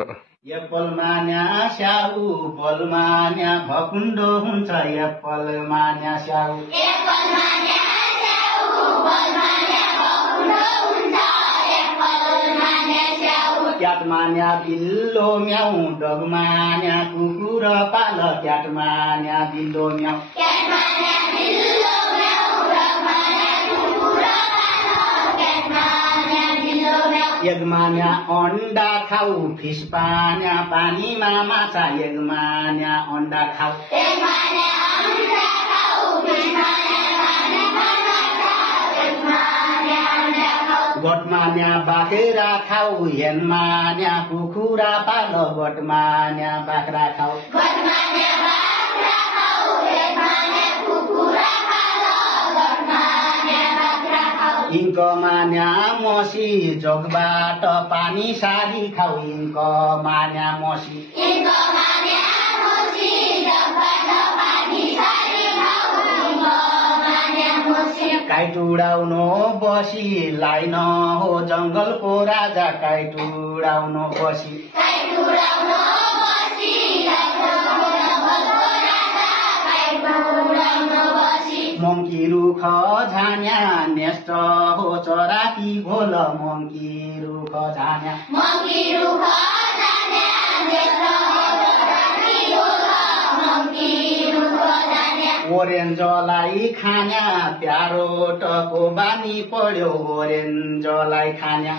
Apple मान्या स्याउ बल मान्या भकुण्डो हुन्छ Apple मान्या स्याउ क्याट मान्या बिल्लो म्याउ डग मान्या कुकुर पाल क्याट मान्या बिल्लो म्याउ एग मान्या अंडा खाऊ फिस पान्या पानीमा माछा एग मान्या अंडा खाऊ गोठ मान्या बाख्रा खाऊ हेन मान्या कुखुरा पाल गोठ मान्या बाख्रा खाऊ इन्क मान्या मसी जोगबाट पानी सारी खाऊ इन्क मान्या मसी काइट उडाउनु बसी लाइन हो जंगलको राजा काइट उडाउनु बसी मंकी रुख झान्या नेस्ट हो चराकी घोल मंकी रुख झान्या ओरेन्जलाई खान्या प्यारोटको बानी पर्यो ओरेन्जलाई खान्या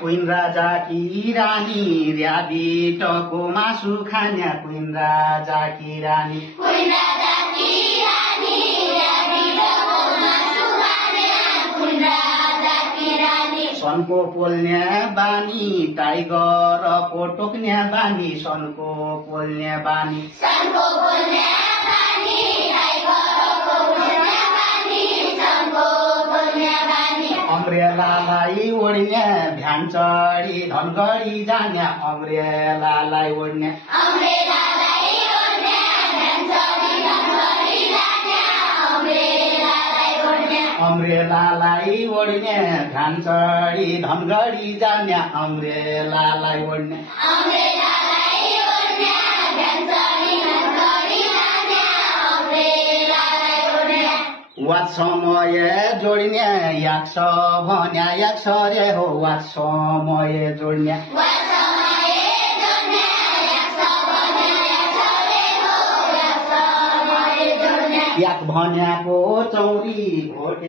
क्वीन राजा की रानी र्याबिटको मासु खान्या क्वीन राजा की रानी सनको पोल्ने बानी टाइगर को टोक्ने बानी सनको पोल्ने बानी अम्ब्रेलालाई ओढ्ने भ्यान चढी धनगढी जाने अम्ब्रेलालाई ओढ्ने अम्ब्रेलालाई ओढ्ने भ्यान चढी धनगढी जाने अम्ब्रेलालाई ओढ्ने वाच समय जोड्ने याक्ष भन्या याक्ष रे हो वाच समय जोड्ने याक भन्याको चौरी घोटे